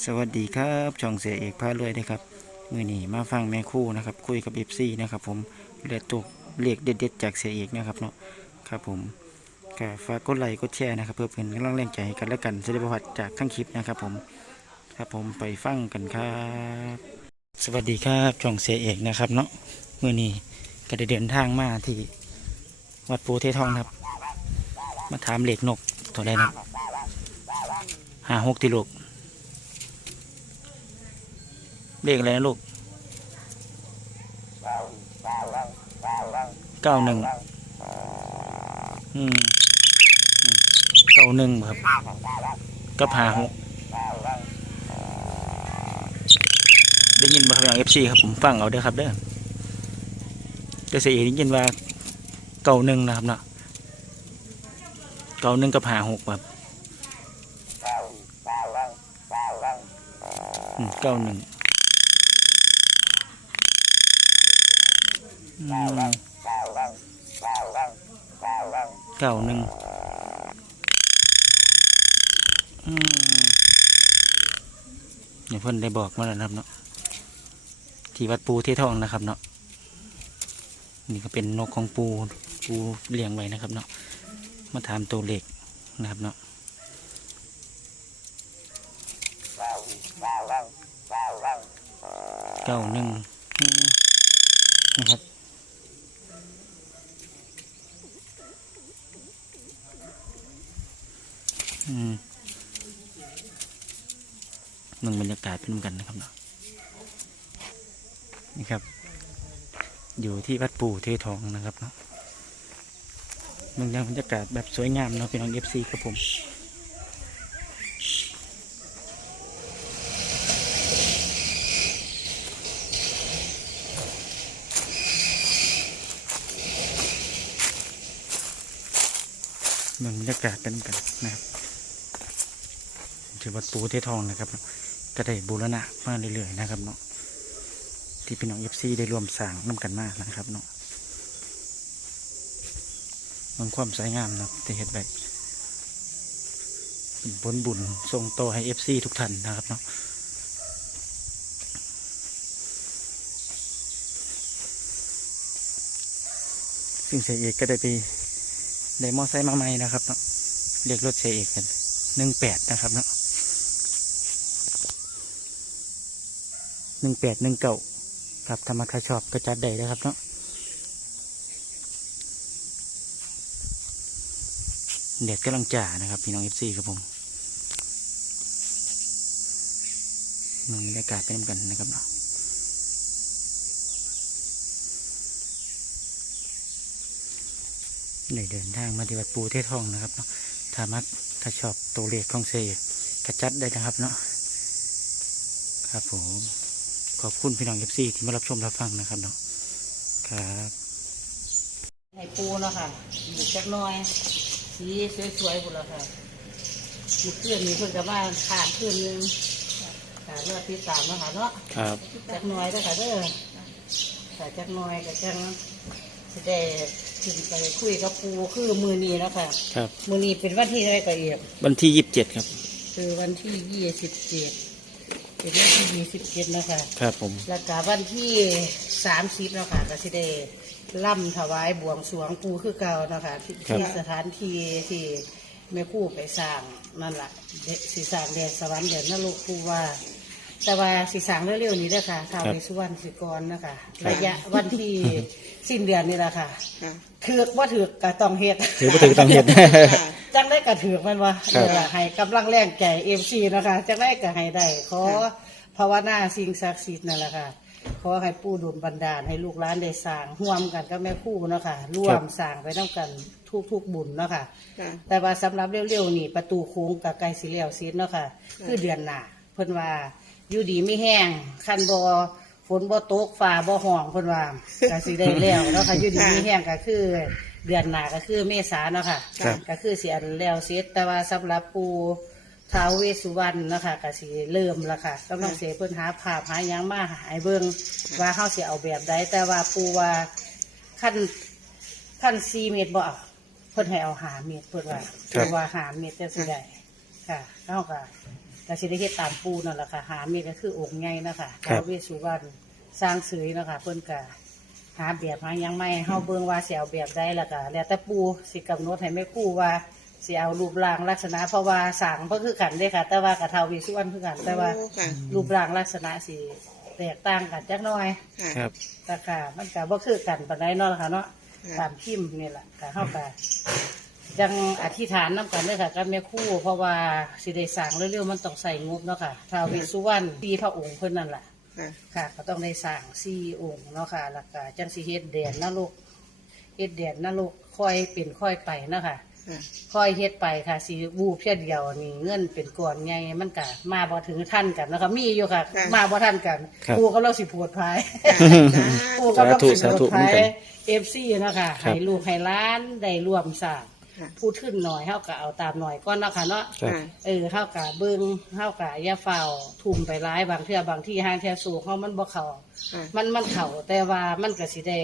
สวัสดีครับช่องเสียเอกพารวยนะครับมือนี้มาฟังแม่คู่นะครับ คุยกับเอฟซีนะครับผมเรียกตุกเรียกเด็ดๆจากเสียเอกนะครับเนาะครับผมก็ฝากกดไลค์กดแชร์นะครับ เพื่อเป็นกำลังแรงใจให้กันและกันจะได้ประวัติจากทั้งคลิปนะครับผมครับผมไปฟังกันครับสวัสดีครับช่องเสียเอกนะครับเนาะมือนี้ก็ได้เดินทางมาที่วัดปูเททองครับ มาถามเหล็กนกตัวใดนะครับหาหกติลูก เลขอะไรนะลูกเก้าหนึ่งอืมเก้าหนึ่งครับก็พาหกได้ยินมาครับอย่างเอฟซีครับผมฟังเอาเด้อครับเด้อเดี๋ยวเสียได้ยินว่าเก้าหนึ่งนะครับเนาะเก้าหนึ่งกับหาหกครับอืมเก้าหนึ่ง อืม เก้าหนึ่งอืมเนี่ยเพิ่อนได้บอกมาแล้วนะครับเนาะที่วัดปูเททองนะครับเนาะนี่ก็เป็นนกของปูปูเลี้ยงไว้นะครับเนาะมาถามตัวเล็กนะครับเนาะเก้าหนึ่งนะครับ มเมืองบรรยากาศเป็นเหมือนกันนะครับเนาะนี่ครับ อยู่ที่วัดปู่เททองนะครับเนาะเมืองบรรยากาศแบบสวยงามเนาะพี่น้องเอฟซีครับผมเมืองบรรยากาศเป็นเหมือนกันนะครับ ที่วัดปูเททองนะครับ ก็ได้บูรณะมาเรื่อยๆนะครับเนาะที่พี่น้องเอฟซีได้รวมสร้างน้ำกันมากนะครับเนาะมันความสวยงามนะที่เห็ดแบบเป็นผลบุญส่งต่อให้เอฟซีทุกท่านนะครับเนาะซึ่งเสียเอกก็ได้ไปได้มอไซค์มาใหม่นะครับเนาะเรียกรถเสียเอกกันหนึ่งแปดนะครับเนาะ หนึ่งแปดหนึ่งเก้าครับธรรมคาชอบก็จัดได้นะครับเนาะเด็ดกำลังจ่านะครับ พี่น้องเอฟซีครับผมมึงบรรยากาศเป็นเหมือนกันนะครับเนาะได้เดินทางมาที่วัดปูเทศทองนะครับเนาะถ้ามักถ้าชอบตัวเลขของเซกระจัดได้นะครับเนาะครับผม ขอบคุณพี่น้องเอฟซีที่มารับชมรับฟังนะครับเนาะครับให้ปูเนาะค่ะอยู่จักหน้อย สีสวยๆหมดแล้วค่ะมีเพื่อนมีเพื่อนกับบ้านข้างเพื่อนหนึงค่ะเลือดติดตามเนาะค่ะเนาะครับจักหน้อยเด้อค่ะเด้อค่ะจักหน้อยกับจังสิได้ขึ้นไปคุยกับปูคือมือนี้เนาะค่ะครับมือนี้เป็นวันที่อะไรก็เอียบวันที่ยี่สิบเจ็ดครับ คือวันที่ยี่สิบเจ็ด เป็นวันที่ยี่สิบเจ็ดนาะคะครับผม แล้วก็วันที่สามสิบเนาะค่ะก็สิได้ล่ำถวายบวงสรวงปูคือเก่าเนาะค่ะที่ที่สถานที่ที่แม่ครู่ไปสร้างนั่นแหละเดสีสร้างเดนสวรรค์เดนนรกปูว่า แต่ว่าสีสร้างเร็วๆนี้เด้อค่ะท้าวเวสสุวรรณสิกรนะคะระยะวันที่สิ้นเดือนนี่แหละค่ะ ถือกว่าถือกก็ต้องเฮ็ด ถือว่าถือต้องเห็นจังได้ กระถือกมันวะครับเออให้กำลังแรงใจเอ็มซีนะคะจังได้ก็ให้ได้ขอภาวนาสิ่งศักดิ์สิทธิ์นั่นแหละค่ะ ขอให้ปู่ดุลบันดาลให้ลูกหลานได้สร้างร่วมกันกับแม่ครู่เนาะค่ะร่วมสร้างไปน้ำกันทุกทุกๆบุญเนาะค่ะ ค่ะ แต่ว่าสำหรับเร็วๆนี่ประตูโค้งกับไกลสีเหลียวซีเนาะค่ะคือเดือนหน้าเพิ่นว่าอยู่ดีไม่แห้งคันบอฝนบ่ตกฟ้าบ่ห้องเพิ่นว่าก็สิได้แล้วเนาะค่ะอยู่ดีไม่แห้งก็คือ เดือนหน้าก็คือเมษาเนาะค่ะ ครับ ก็คือสิอันแล้วเสร็จแต่ว่าสำหรับปูท้าวเวสสุวรรณเนาะคะก็สิเริ่มแล้วค่ะกำลังเสียเพิ่นหาภาพหาหยังมาใหายเบิ่งว่าเฮาสิเอาแบบใดแต่ว่าปูว่าขั้นขั้น4เมตรบ่เอาเพิ่นให้เอา5เมตรเพิ่นว่าครับ ปูว่า5เมตรจะสิได้ค่ะเฮาก็ก็ก็สิได้เฮ็ดตามปูนั่นแหละค่ะหามนี่ก็คือองค์ใหญ่นะคะครับท้าวเวสสุวรรณสร้างซื้อนาะคะเพิ่นก็ หาแบบหาหยังไม่เฮาเบิ่งว่าสิเอาแบบใดแล้วก็แล้วแต่ปูสิกำหนดให้แม่ครูว่าสิเอารูปร่างลักษณะเพราะว่าสร้างเพิ่นคือกันเด้ค่ะ แต่ว่ากับท้าวเวสสุวรรณคือกันแต่ว่า โอ้ค่ะรูปร่างลักษณะสิแตกต่างกันจักหน่อยค่ะครับแต่ค่ะมันก็บ่คือกันปานใดเนาะค่ะเนาะค่ะตามพิมพ์นี่แหละก็เฮาก็จังอธิษฐานนํกันเด้อค่ะกับแม่ครูเพราะว่าสิได้สร้างเร็วๆมันต้องใส่งบเนาะค่ะท้าวเวสสุวรรณปีพระองค์เพิ่นนั่นล่ะ ค่ะ ค่ะก็ต้องได้สร้างสี่องค์เนาะค่ะแล้วก็จังสิเฮ็ดแดนนรกเฮ็ดแดนนรกค่อยเป็นค่อยไปเนาะค่ะค่ะ ค่อยเฮ็ดไปค่ะสิวูบเพียเดียวนี่เงินเป็นก่อนไงมันก็มาบ่ถึงท่านกันนะคะมีอยู่ค่ะ ค่ะ มาบ่ทันกันครับ ปูก็เราสิปวดภาย ค่ะ ปูก็เราสิสาปธุวดภาเหมือนยกันเอฟซีนะคะครับ ให้ลูกให้ล้านได้ร่วมสร้าง ค่ะ พูดขึ้นหน่อยเฮาก็เอาตามหน่อยก่อนเนาะค่ะเนาะ ครับค่ะเออเฮากะเบิ่งเฮากะอย่าเฝ้าทุ่มไปร้ายบางเทื่อบางที่ห้างเทื่อสูงเฮามันบ่เข้าค่ะ มันมันเข้าแต่ว่ามันก็สิได้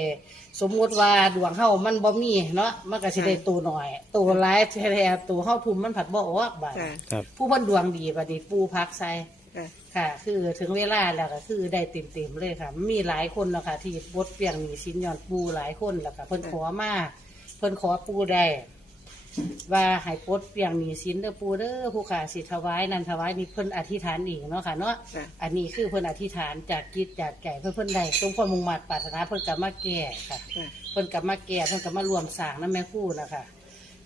สมมุติว่าดวงเฮามันบ่มีเนาะมันก็สิได้ตัวหน่อยตัวร้ายแท้ๆตัวเฮาทุ่มมันผัดบ่ออกบาดค่ะ ครับ ผู้เพิ่นดวงดีบัดนี้ปูพักใส่ ค่ะ ค่ะ คือถึงเวลาแล้วก็คือได้เต็มๆเลยค่ะ มีหลายคนแล้วค่ะ ที่บดเปลียงหนีสินย้อนปูหลายคนแล้วก็เพิ่นขอมาเพิ่นขอปูได้ ว่าให้ปลดเปลียงหนีสินเด้อปูเด้อผู้ขาสิถวายนั่นถวายนี่เพิ่นอธิษฐานเองเนาะค่ะเนาะค่ะอันนี้คือเพิ่นอธิษฐานจากจิตจากใจเพิ่นเพิ่นได้สมความมุ่งมั่นปรารถนาเพิ่นกลับมาแก่ค่ะ ค่ะ เพิ่นกลับมาแก่เพิ่นกลับมารวมสร้างนำแม่ครู่นะคะ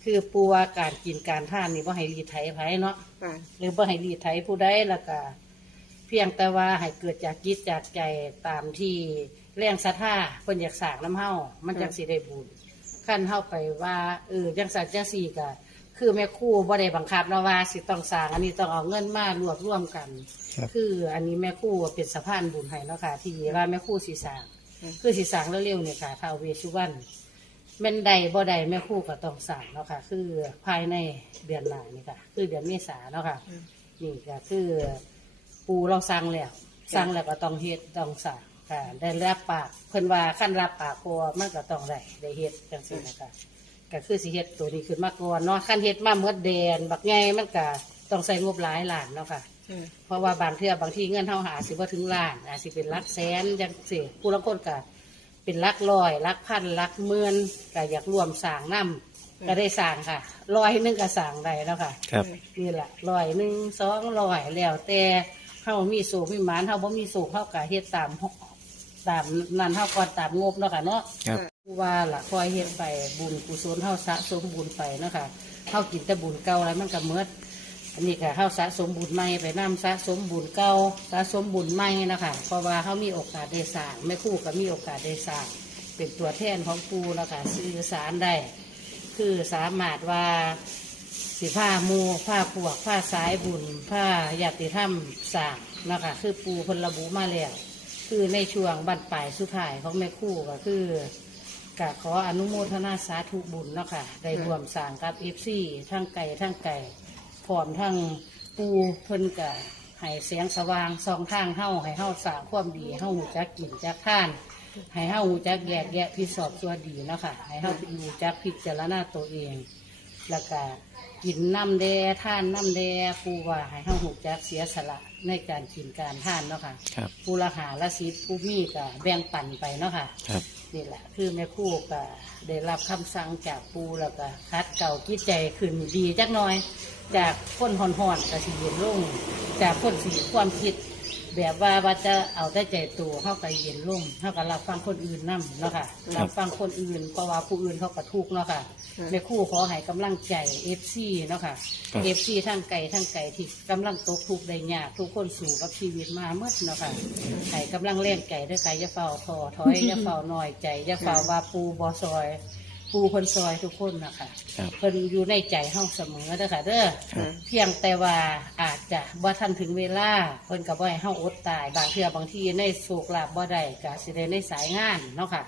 คือปูว่าการกินการทานนี่บ่ให้รีดไถไผเนาะ ค่ะ หรือบ่ให้รีดไถผู้ใดแล้วก็เพียงแต่ว่าให้เกิดจากจิตจากใจตามที่แรงศรัทธาเพิ่นอยากสร้างน้ำเฮามันจังสิได้บุญ ขั้นเฮาไปว่าเออจังสันจังสี่ก็คือแม่ครู่บ่ได้บังคับนะว่าสิต้องสร้างอันนี้ต้องเอาเงินมารวบรวมกัน ครับ คืออันนี้แม่ครู่เป็นสะพานบุญให้เนาะค่ะที่ว่าแม่ครู่สิสร้างอืมคือสิสร้างเร็วๆเนี่ยค่ะท้าวเวสสุวรรณแม่นใดบ่ใดแม่ครู่ก็ต้องสร้างเนาะค่ะ คือภายในเดือนหน้านี่ค่ะ คือเดือนเมษาเนาะค่ะอืมนี่ก็คือปูเราสั่งแล้วสั่งแล้วก็ต้องเฮ็ดต้องสั่ง ค่ะ ได้รับปากเพิ่นว่าขั้นรับปากพอมันก็ต้องได้ได้เฮ็ดจังซี่นะคะก็คือสิเฮ็ดตัวนี้ขึ้นมาก่อนเนาะขั้นเฮ็ดมาเมื่อแดนบักไงมันก็ต้องใส่งบหลายล้านเนาะค่ะค่ะเพราะว่าบางเทื่อบางที่เงินเท่าหาสิบ่ถึงล้านอาจสิเป็นหลักแสนจังสิผู้ละคนก็เป็นหลักร้อยหลักพันหลักหมื่นก็อยากรวมสร้างนํก็ได้สร้างค่ะร้อยหนึงก็สร้างได้แล้วค่ะ ครับ นี่แหละร้อยหนึ่งสองร้อยแล้วแต่เฮามีสูงมีหมานเฮาบ่มีสูงเฮาก็เฮ็ดตาม ตามนั้นเฮาก็ตามงบเนาะค่ะเนาะครับผู้ว่าล่ะคอยเฮ็ดไปบุญกุศลเฮาสะสมบุญไปเนาะค่ะเฮากินแต่บุญเก่าแล้วมันก็เมิดอันนี้ก็เฮาสะสมบุญใหม่ไปนํสะสมบุญเก่าสะสมบุญใหม่นะคะเพราะว่าเฮามีโอกาสได้สร้างแม่ครู่ก็มีโอกาสได้สร้างเป็นตัวแทนของปู่แล้วก็สื่อสารได้ คือสามารถว่า สิผ้าหมูผ้าปวกผ้าสายบุญผ้าญาติธรรมสร้างนะคะคือปูเพนระบุมาแล้ว คือในช่วงบันปลายสุดท้ายของแม่คู่ก็คือกะขออนุโมทนาสาธุบุญเนาะค่ะได้รวมสร้างกับเอฟซีทั้งไก่ทั้งไก่พร้อมทั้งปูเพิ่นกะให้เสียงสว่างสองทางเฮ้าให้เฮ้าสร้างความดีเฮ้าหูจักกินจักท่านให้เฮ้าหูจักแยกแยะพิสอบตัวดีเนาะค่ะให้เฮ้าหูจักพิจารณาตัวเอง แล้วก็กินน้ำแดท่านน้ำแดปูว่าให้เฮาหูจักเสียสละในการกินการท่านเนาะค่ะครับ ผู้ละหาละสิบผู้มีก็แบ่งปันไปเนาะค่ะครับนี่แหละคือแม่ครู่ก็ได้รับคำสั่งจากปูแล้วก็คัดเก่ากิจใจขึ้นดีจักหน่อย จากคนห่อนๆก็สิเย็นลงจากคนสีความคิด แบบว่าว่าจะเอาแต่ใจตัวเข้าไปเย็นลงเข้ากับรับฟังคนอื่นนั่เนาะค่ะครับ รับฟังคนอื่นเพราะว่าผู้อื่นเขาก็ทุกข์เนาะค่ะครับแม่ครู่ขอให้กำลังใจเอฟซีเนาะค่ะครับเอฟซีทั้งไก่ทั้งไก่ที่กำลังตกทุกข์ได้ยากทุกคนสู่กับชีวิตมาเมื่อเนาะค่ะให้กำลังเล่นไก่ด้วยไก่อย่าเฝ้าทอถอยอย่าเฝ้าน้อยใจอย่าเฝ้าว่าปูบอซอย ปูคนซอยทุกคนนะคะครับ เพิ่นอยู่ในใจเฮาเสมอเด้อค่ะเด้อค่ะเพียงแต่ว่าอาจจะบ่ทันถึงเวลาเพิ่นก็บ่ให้เฮาอดตาย บางเทื่อบางทีในโศกลาบบ่ได้ก็สิได้ในสายงานเนาะค่ะ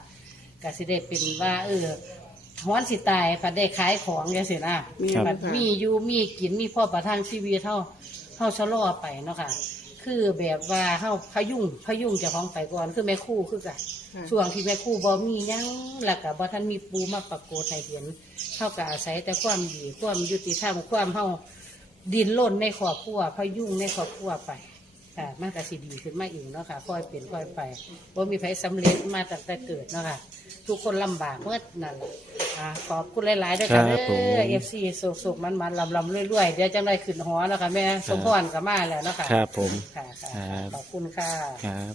ก็สิได้เป็นว่า เออฮ้อนสิตายพัดได้ขายของจังซี่นะมีครับบัดมีอยู่มีกินมีพ่อประทังชีวิตเฮาเฮาชะลอไปเนาะค่ะ คือแบบว่าเฮาพยุงพยุงเจ้าของไปก่อนคือแม่ครู่คือกันค่ะช่วงที่แม่ครู่บ่มีหยังแล้วก็บ่ทันมีปูมาปรากฏให้เห็นเฮาก็อาศัยแต่ความดีความยุติธรรมความเฮาดินล่นในครอบครัวพยุงในครอบครัวไป ค่ะมันก็สิดีขึ้นมาเองเนาะค่ะ ค่อยเป็นค่อยไปว่ามีไผสำเร็จมาตั้งแต่เกิดเนาะค่ะ ทุกคนลำบากเมื่อนั่นแหละอ่าขอบคุณหลายๆด้วยค่ะครับผม เอฟซีสุกๆมันๆลำๆรวยๆ เดี๋ยวจังได้ขึ้นหอเนาะค่ะแม่สมพรก็มาแล้วเนาะค่ะครับผม ค่ะค่ะครับ ขอบคุณค่ะ ครับ